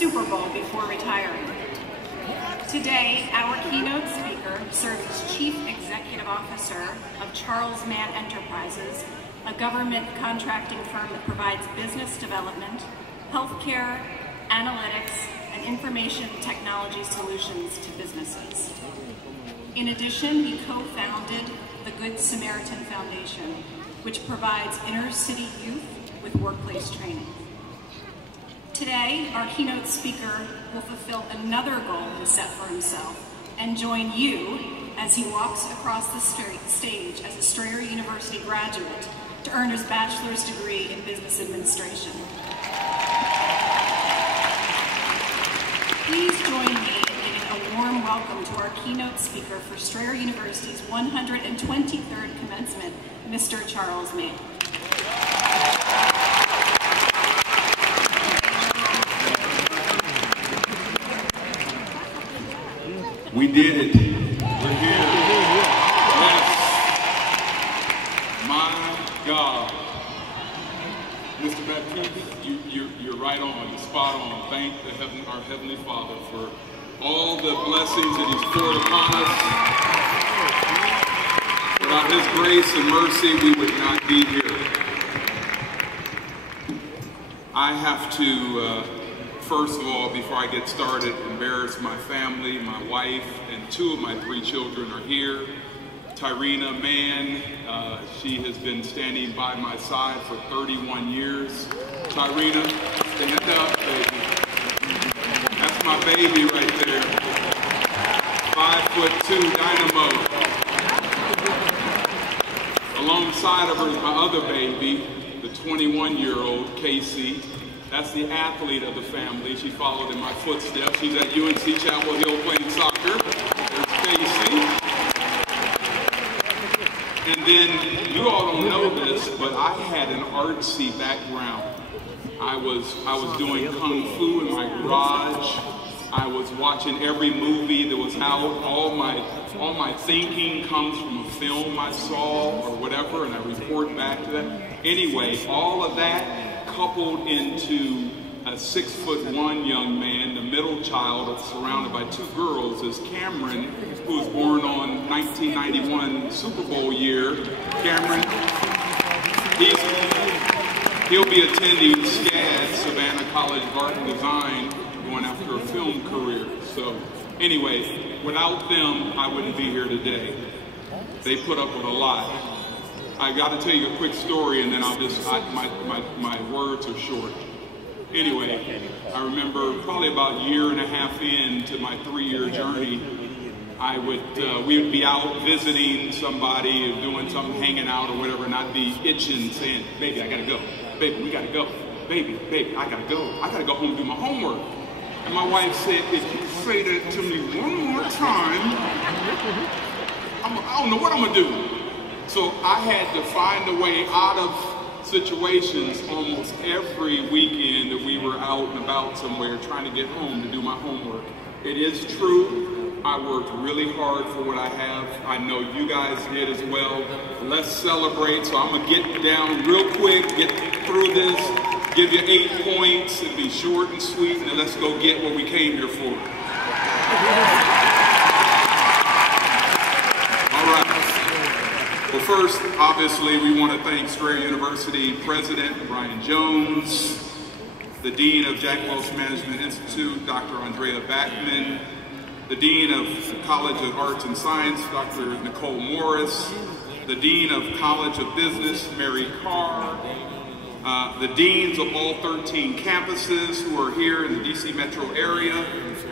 Super Bowl before retiring. Today, our keynote speaker serves as Chief Executive Officer of Charles Mann Enterprises, a government contracting firm that provides business development, healthcare, analytics, and information technology solutions to businesses. In addition, he co-founded the Good Samaritan Foundation, which provides inner-city youth with workplace training. Today, our keynote speaker will fulfill another goal he set for himself and join you as he walks across the stage as a Strayer University graduate to earn his bachelor's degree in business administration. Please join me in giving a warm welcome to our keynote speaker for Strayer University's 123rd commencement, Mr. Charles Mann. We did it. We're here. Yes. My God. Mr. Baptiste, you're right on, spot on. Thank our Heavenly Father for all the blessings that He's poured upon us. Without His grace and mercy, we would not be here. I have to, first of all, before I get started, embarrass my family. My wife and two of my three children are here. Tyrina Mann, she has been standing by my side for 31 years. Tyrina, stand up, baby. That's my baby right there. 5'2" dynamo. Alongside of her is my other baby, the 21-year-old Casey. That's the athlete of the family. She followed in my footsteps. She's at UNC Chapel Hill playing soccer. There's Casey. And then, you all don't know this, but I had an artsy background. I was doing Kung Fu in my garage. I was watching every movie that was out. All my thinking comes from a film I saw or whatever, and I report back to that. Anyway, all of that coupled into a 6'1" young man, the middle child, surrounded by two girls, is Cameron, who was born on 1991 Super Bowl year. Cameron, he'll be attending SCAD, Savannah College of Art and Design, going after a film career. So anyway, without them, I wouldn't be here today. They put up with a lot. I got to tell you a quick story, and then I'll just, my words are short. Anyway, I remember probably about a year and a half into my 3-year journey, we would be out visiting somebody, or doing something, hanging out or whatever, and I'd be itching, saying, baby, I gotta go. Baby, we gotta go. Baby, I gotta go. I gotta go home and do my homework. And my wife said, if you say that to me one more time, I don't know what I'm gonna do. So I had to find a way out of situations almost every weekend that we were out and about somewhere trying to get home to do my homework. It is true, I worked really hard for what I have. I know you guys did as well. Let's celebrate. So I'm gonna get down real quick, get through this, give you 8 points, and be short and sweet, and then let's go get what we came here for. Well, first, obviously, we want to thank Strayer University President Brian Jones, the Dean of Jack Welch Management Institute, Dr. Andrea Backman, the Dean of the College of Arts and Science, Dr. Nicole Morris, the Dean of College of Business, Mary Carr, the Deans of all 13 campuses who are here in the DC metro area,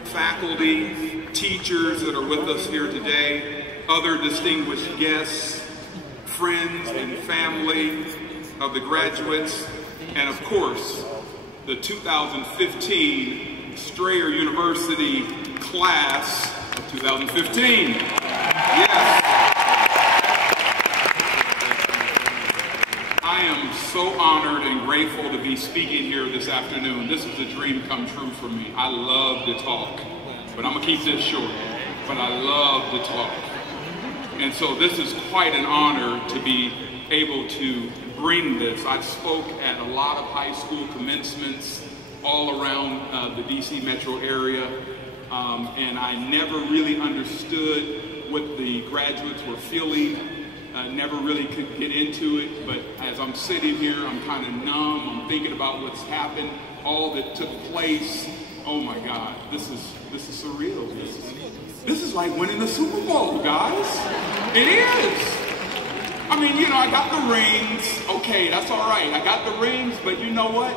faculty, teachers that are with us here today, other distinguished guests, friends and family of the graduates, and of course, the 2015 Strayer University class of 2015. Yes. I am so honored and grateful to be speaking here this afternoon. This is a dream come true for me. I love to talk, but I'm gonna keep this short, but I love to talk. And so this is quite an honor to be able to bring this. I've spoke at a lot of high school commencements, all around the DC metro area, and I never really understood what the graduates were feeling. Never really could get into it, but as I'm sitting here, I'm kind of numb. I'm thinking about what's happened, all that took place. Oh my God, this is surreal. This is like winning the Super Bowl, guys. It is. I mean, you know, I got the rings. Okay, that's all right. I got the rings, but you know what?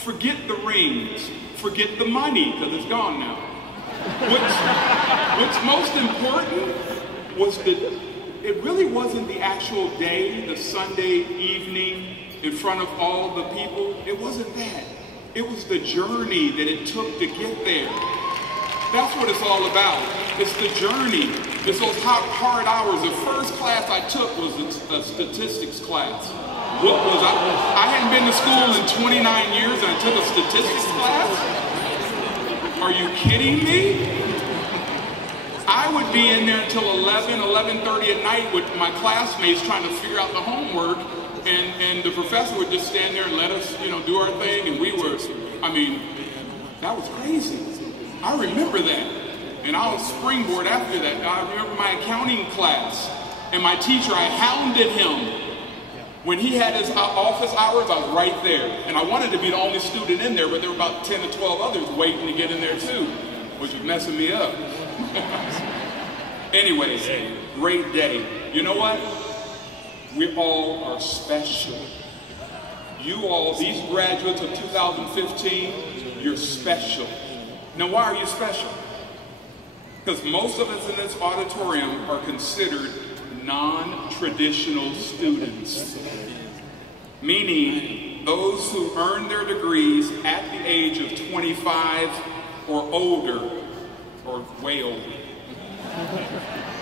Forget the rings. Forget the money, because it's gone now. What's most important was that it really wasn't the actual day, the Sunday evening in front of all the people. It wasn't that. It was the journey that it took to get there. That's what it's all about. It's the journey. It's those hard hours. The first class I took was a statistics class. What was I hadn't been to school in 29 years and I took a statistics class? Are you kidding me? I would be in there until 11:30 at night with my classmates trying to figure out the homework, and the professor would just stand there and let us, you know, do our thing, and we were, I mean, that was crazy. I remember that, and I was springboard after that. I remember my accounting class, and my teacher, I hounded him. When he had his office hours, I was right there, and I wanted to be the only student in there, but there were about 10 or 12 others waiting to get in there too, which was messing me up. Anyways, great day. You know what? We all are special. You all, these graduates of 2015, you're special. Now, why are you special? Because most of us in this auditorium are considered non-traditional students, meaning those who earn their degrees at the age of 25 or older, or way older.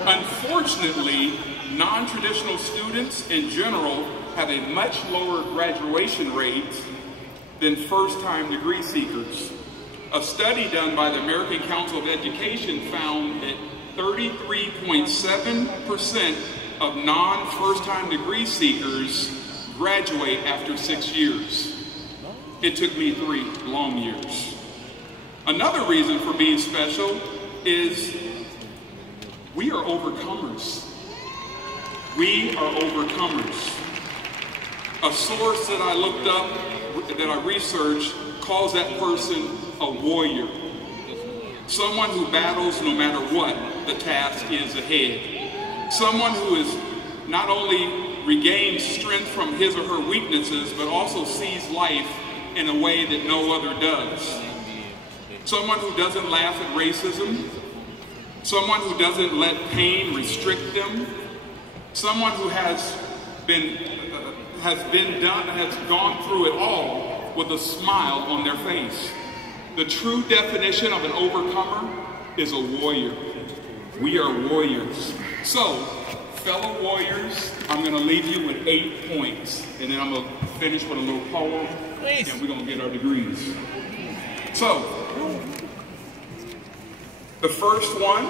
Unfortunately, non-traditional students in general have a much lower graduation rate than first-time degree seekers. A study done by the American Council of Education found that 33.7% of non-first-time degree seekers graduate after 6 years. It took me 3 long years. Another reason for being special is we are overcomers. We are overcomers. A source that I looked up, that I researched, calls that person a warrior. Someone who battles no matter what the task is ahead. Someone who is not only regains strength from his or her weaknesses, but also sees life in a way that no other does. Someone who doesn't laugh at racism. Someone who doesn't let pain restrict them. Someone who has gone through it all with a smile on their face. The true definition of an overcomer is a warrior. We are warriors. So, fellow warriors, I'm going to leave you with 8 points, and then I'm going to finish with a little poem, and we're going to get our degrees. So, the first one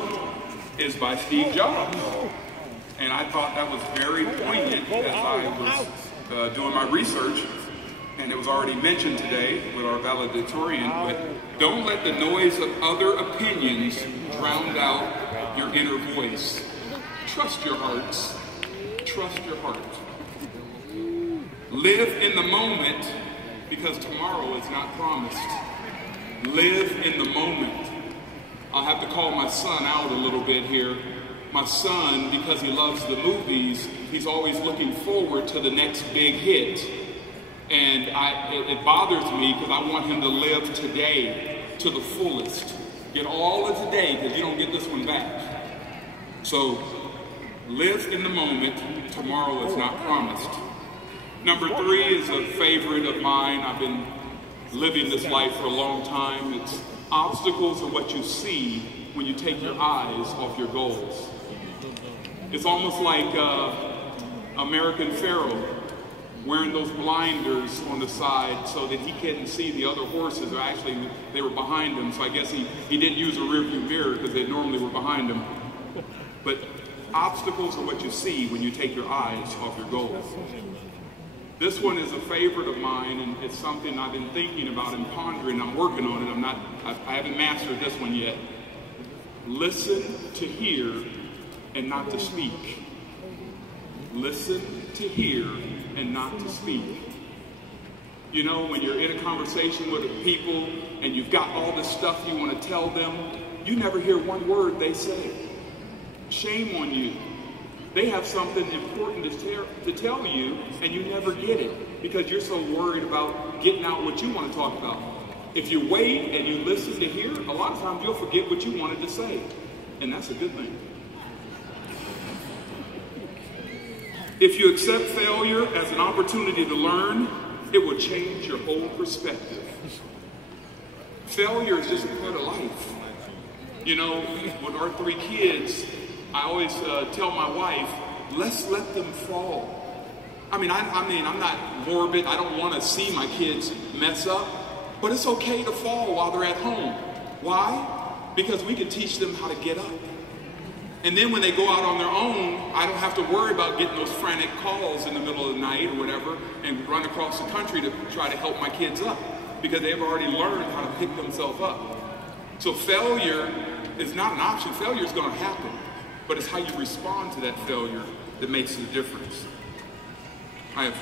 is by Steve Jobs, and I thought that was very poignant as I was doing my research, and it was already mentioned today with our valedictorian, but don't let the noise of other opinions drown out your inner voice. Trust your hearts. Trust your heart. Live in the moment, because tomorrow is not promised. Live in the moment. I'll have to call my son out a little bit here. My son, because he loves the movies, he's always looking forward to the next big hit. And it bothers me because I want him to live today to the fullest. Get all of today, because you don't get this one back. So, live in the moment. Tomorrow is not promised. Number 3 is a favorite of mine. I've been living this life for a long time. It's obstacles are what you see when you take your eyes off your goals. It's almost like American Pharaoh wearing those blinders on the side so that he couldn't see the other horses. Or actually, they were behind him, so I guess he didn't use a rearview mirror because they normally were behind him. But obstacles are what you see when you take your eyes off your goals. This one is a favorite of mine, and it's something I've been thinking about and pondering. I'm working on it. I haven't mastered this one yet. Listen to hear and not to speak. Listen to hear and not to speak. You know, when you're in a conversation with people and you've got all this stuff you want to tell them, you never hear one word they say. Shame on you. They have something important to tell you, and you never get it because you're so worried about getting out what you want to talk about. If you wait and you listen to hear, a lot of times you'll forget what you wanted to say, and that's a good thing. If you accept failure as an opportunity to learn, it will change your whole perspective. Failure is just a part of life. You know, with our 3 kids, I always tell my wife, let's let them fall. I mean, I'm not morbid. I don't want to see my kids mess up, but it's okay to fall while they're at home. Why? Because we can teach them how to get up. And then when they go out on their own, I don't have to worry about getting those frantic calls in the middle of the night or whatever and run across the country to try to help my kids up because they've already learned how to pick themselves up. So failure is not an option. Failure is going to happen. But it's how you respond to that failure that makes the difference. I have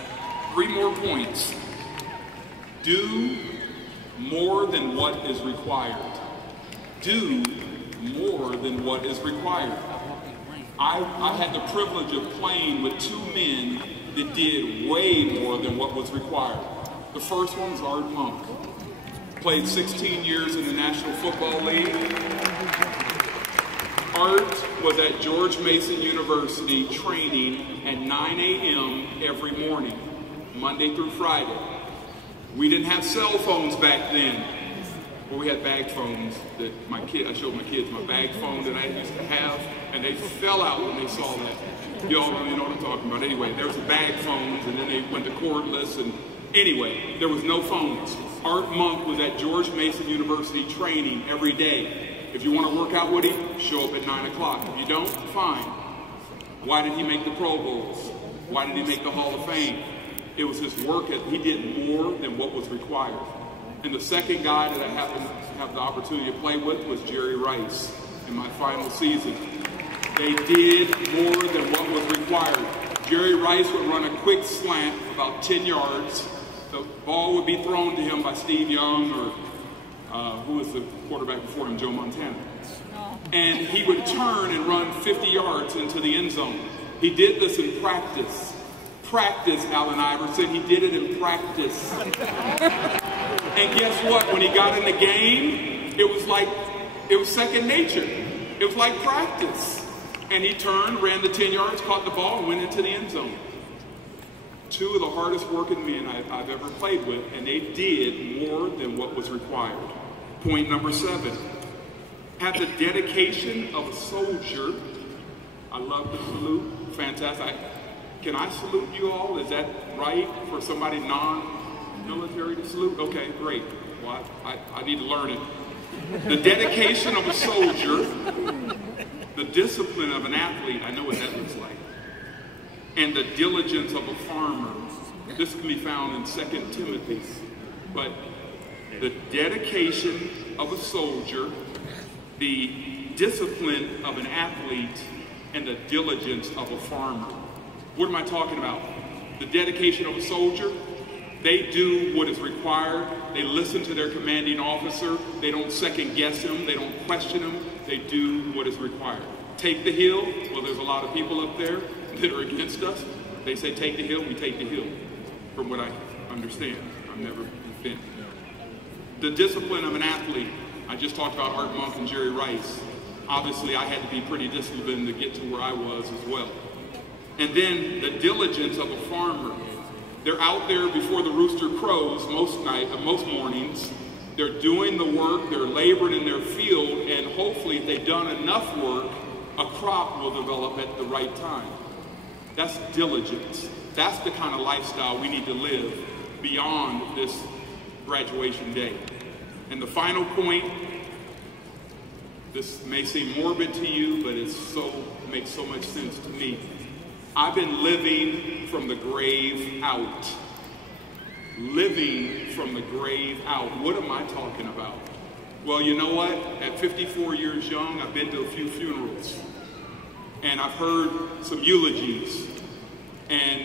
3 more points. Do more than what is required. Do more than what is required. I had the privilege of playing with 2 men that did way more than what was required. The first one was Art Monk. Played 16 years in the National Football League. Art was at George Mason University training at 9 a.m. every morning, Monday through Friday. We didn't have cell phones back then. Well, we had bag phones that I showed my kids my bag phone that I used to have, and they fell out when they saw that. You all really know what I'm talking about. Anyway, there was the bag phones, and then they went to cordless, and anyway, there was no phones. Art Monk was at George Mason University training every day. If you want to work out with him, show up at 9 o'clock. If you don't, fine. Why did he make the Pro Bowls? Why did he make the Hall of Fame? It was his work. He did more than what was required. And the second guy that I happened to have the opportunity to play with was Jerry Rice in my final season. They did more than what was required. Jerry Rice would run a quick slant about 10 yards. The ball would be thrown to him by Steve Young or who was the quarterback before him, Joe Montana. And he would turn and run 50 yards into the end zone. He did this in practice. Practice, Allen Iverson. He did it in practice. And guess what? When he got in the game, it was second nature. It was like practice. And he turned, ran the 10 yards, caught the ball, and went into the end zone. 2 of the hardest working men I've ever played with, and they did more than what was required. Point number 7. Have the dedication of a soldier. I love the salute. Fantastic. Can I salute you all? Is that right for somebody non-military to salute? Okay, great. Well, I need to learn it. The dedication of a soldier, the discipline of an athlete, I know what that looks like, and the diligence of a farmer. This can be found in 2 Timothy. But the dedication of a soldier, the discipline of an athlete, and the diligence of a farmer. What am I talking about? The dedication of a soldier, they do what is required. They listen to their commanding officer. They don't second guess him. They don't question him. They do what is required. Take the hill. Well, there's a lot of people up there that are against us. They say take the hill, we take the hill. From what I understand. I've never been. The discipline of an athlete. I just talked about Art Monk and Jerry Rice. Obviously, I had to be pretty disciplined to get to where I was as well. And then the diligence of a farmer. They're out there before the rooster crows most mornings. They're doing the work, they're laboring in their field, and hopefully if they've done enough work, a crop will develop at the right time. That's diligence. That's the kind of lifestyle we need to live beyond this graduation day. And the final point, this may seem morbid to you, but it makes so much sense to me. I've been living from the grave out. Living from the grave out. What am I talking about? Well, you know what? At 54 years young, I've been to a few funerals. And I've heard some eulogies. And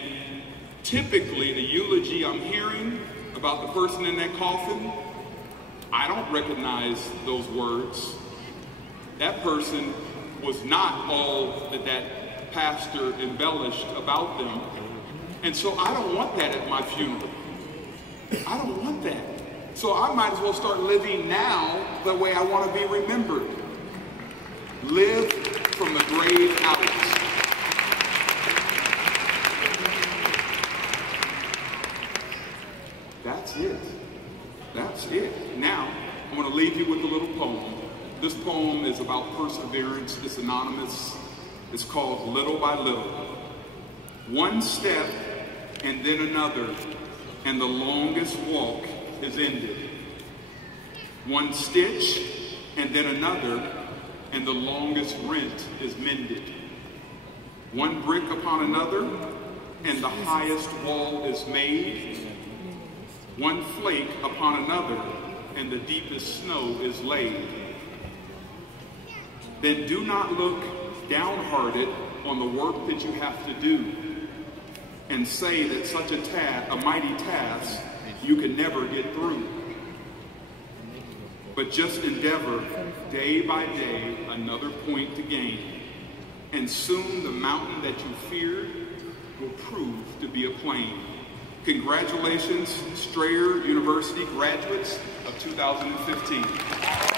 typically, the eulogy I'm hearing about the person in that coffin, I don't recognize those words. That person was not all that pastor embellished about them. And so I don't want that at my funeral. I don't want that. So I might as well start living now the way I want to be remembered. Live from the grave out. That's it. That's it. Now, I'm going to leave you with a little poem. This poem is about perseverance. It's anonymous. It's called Little by Little. One step and then another, and the longest walk is ended. One stitch and then another, and the longest rent is mended. One brick upon another, and the highest wall is made. One flake upon another, and the deepest snow is laid. Then do not look downhearted on the work that you have to do, and say that such a mighty task you can never get through. But just endeavor day by day another point to gain, and soon the mountain that you feared will prove to be a plain. Congratulations, Strayer University graduates of 2015.